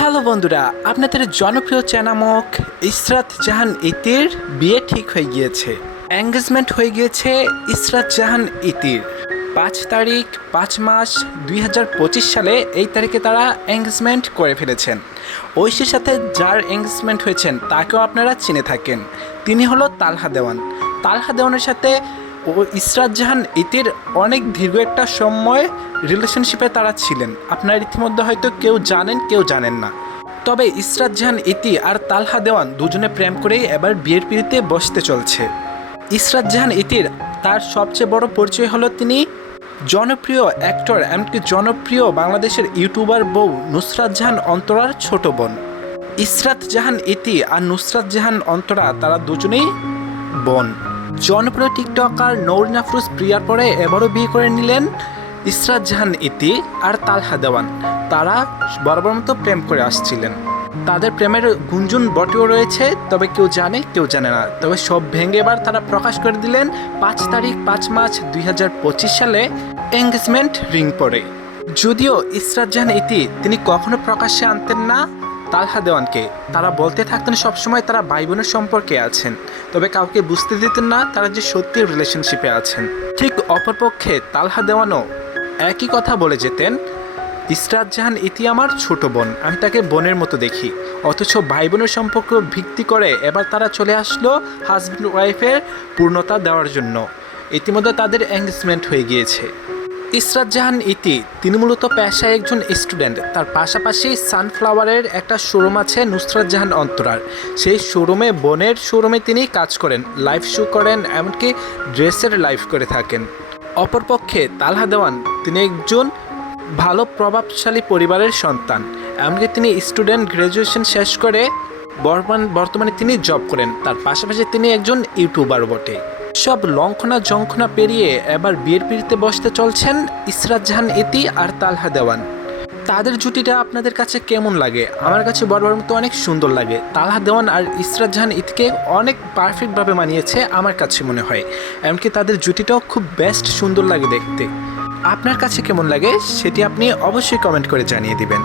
Hello বন্ধুরা, আপনাদের জনপ্রিয় চ্যানামক ইসরাত জাহান ইতির বিয়ে ঠিক হয়ে গিয়েছে। এঙ্গেজমেন্ট হয়ে গিয়েছে ইসরাত জাহান ইতির। পাঁচ তারিখ, পাঁচ মাস দুই হাজার পঁচিশ সালে এই তারিখে তারা এঙ্গেজমেন্ট করে ফেলেছেন। ঐশীর সাথে যার এঙ্গেজমেন্ট হয়েছেন, তাকেও আপনারা চিনে থাকেন। তিনি হলো তালহা দেওয়ান। তালহা দেওয়ানের সাথে ও ইসরাত জাহান ইতির অনেক দীর্ঘ একটা সময় রিলেশনশিপে তারা ছিলেন। আপনার ইতিমধ্যে হয়তো কেউ জানেন কেউ জানেন না। তবে ইসরাত জাহান ইতি আর তালহা দেওয়ান দুজনে প্রেম করেই এবার বিয়ের পিড়িতে বসতে চলছে। ইসরাত জাহান ইতির তার সবচেয়ে বড় পরিচয় হলো তিনি জনপ্রিয় অ্যাক্টর এমনকি জনপ্রিয় বাংলাদেশের ইউটিউবার বউ নুসরাত জাহান অন্তরার ছোট বোন। ইসরাত জাহান ইতি আর নুসরাত জাহান অন্তরা তারা দুজনেই বোন। জনপ্রিয় টিকটকার নৌরিন আফরোজ প্রিয়ার পরে এবারও বিয়ে করে নিলেন ইসরাত জাহান ইতি আর তালহা দেওয়ান। তারা বরাবর মতো প্রেম করে আসছিলেন। তাদের প্রেমের গুঞ্জন বটেও রয়েছে, তবে কেউ জানে কেউ জানে না। তবে সব ভেঙে এবার তারা প্রকাশ করে দিলেন পাঁচ তারিখ, পাঁচ মার্চ দুই হাজার পঁচিশ সালে এঙ্গেজমেন্ট রিং পরে। যদিও ইসরাত জাহান ইতি তিনি কখনো প্রকাশ্যে আনতেন না তালহা দেওয়ানকে, তারা বলতে থাকতেন সবসময় তারা ভাই বোনের সম্পর্কে আছেন, তবে কাউকে বুঝতে দিতেন না তারা যে সত্যি রিলেশনশিপে আছেন। ঠিক অপরপক্ষে তালহা দেওয়ানও একই কথা বলে যেতেন, ইসরাত জাহান ইতি আমার ছোট বোন, আমি তাকে বোনের মতো দেখি, অথচ ভাই বোনের সম্পর্ক ভিত্তি করে এবার তারা চলে আসলো হাজব্যান্ড ওয়াইফের পূর্ণতা দেওয়ার জন্য। ইতিমধ্যে তাদের এঙ্গেজমেন্ট হয়ে গিয়েছে। ইসরাত জাহান ইতি, তিনি মূলত পেশায় একজন স্টুডেন্ট। তার পাশাপাশি সানফ্লাওয়ারের একটা শোরুম আছে নুসরাত জাহান অন্তরার। সেই শোরুমে বোনের শোরুমে তিনি কাজ করেন, লাইভ শো করেন, এমনকি ড্রেসের লাইভ করে থাকেন। অপরপক্ষে তালহা দেওয়ান, তিনি একজন ভালো প্রভাবশালী পরিবারের সন্তান। এমনকি তিনি স্টুডেন্ট গ্র্যাজুয়েশন শেষ করে বর্তমান বর্তমানে তিনি জব করেন। তার পাশাপাশি তিনি একজন ইউটিউবার বটে। সব লঙ্ঘনা জঙ্খনা পেরিয়ে এবার বিয়ের পিড়িতে বসতে চলছেন ইসরাত জাহান ইতি আর তালহা দেওয়ান। তাদের জুটিটা আপনাদের কাছে কেমন লাগে? আমার কাছে বরাবর মতো অনেক সুন্দর লাগে। তালহা দেওয়ান আর ইসরাত জাহান ইতকে অনেক পারফেক্টভাবে মানিয়েছে আমার কাছে মনে হয়। এমনকি তাদের জুটিটাও খুব বেস্ট সুন্দর লাগে দেখতে। আপনার কাছে কেমন লাগে সেটি আপনি অবশ্যই কমেন্ট করে জানিয়ে দিবেন।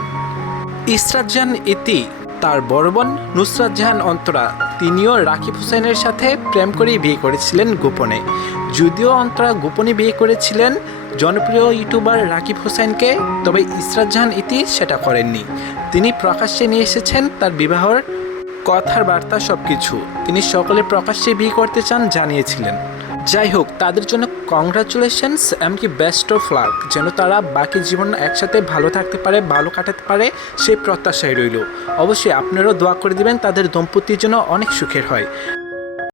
ইসরাত জাহান ইতি তার বড় বোন নুসরাত জাহান অন্তরা তিনিও রাকিব হোসেনের সাথে প্রেম করেই বিয়ে করেছিলেন গোপনে। যদিও অন্তরা গোপনে বিয়ে করেছিলেন, জনপ্রিয় ইউটিউবার রাকিব হোসেনকে তবে ইসরাত জাহান ইতি সেটা করেননি। তিনি প্রকাশ্যে নিয়ে এসেছেন তার বিবাহর কথার বার্তা সব কিছু তিনি সকলে প্রকাশ্যে বিয়ে করতে চান জানিয়েছিলেন। যাই হোক তাদের জন্য কংগ্রাচুলেশনস এমনকি বেস্ট অফ লাক যেন তারা বাকি জীবন একসাথে ভালো থাকতে পারে, ভালো কাটাতে পারে, সেই প্রত্যাশায় রইল। অবশ্যই আপনারাও দোয়া করে দিবেন, তাদের দম্পতির জন্য অনেক সুখের হয়।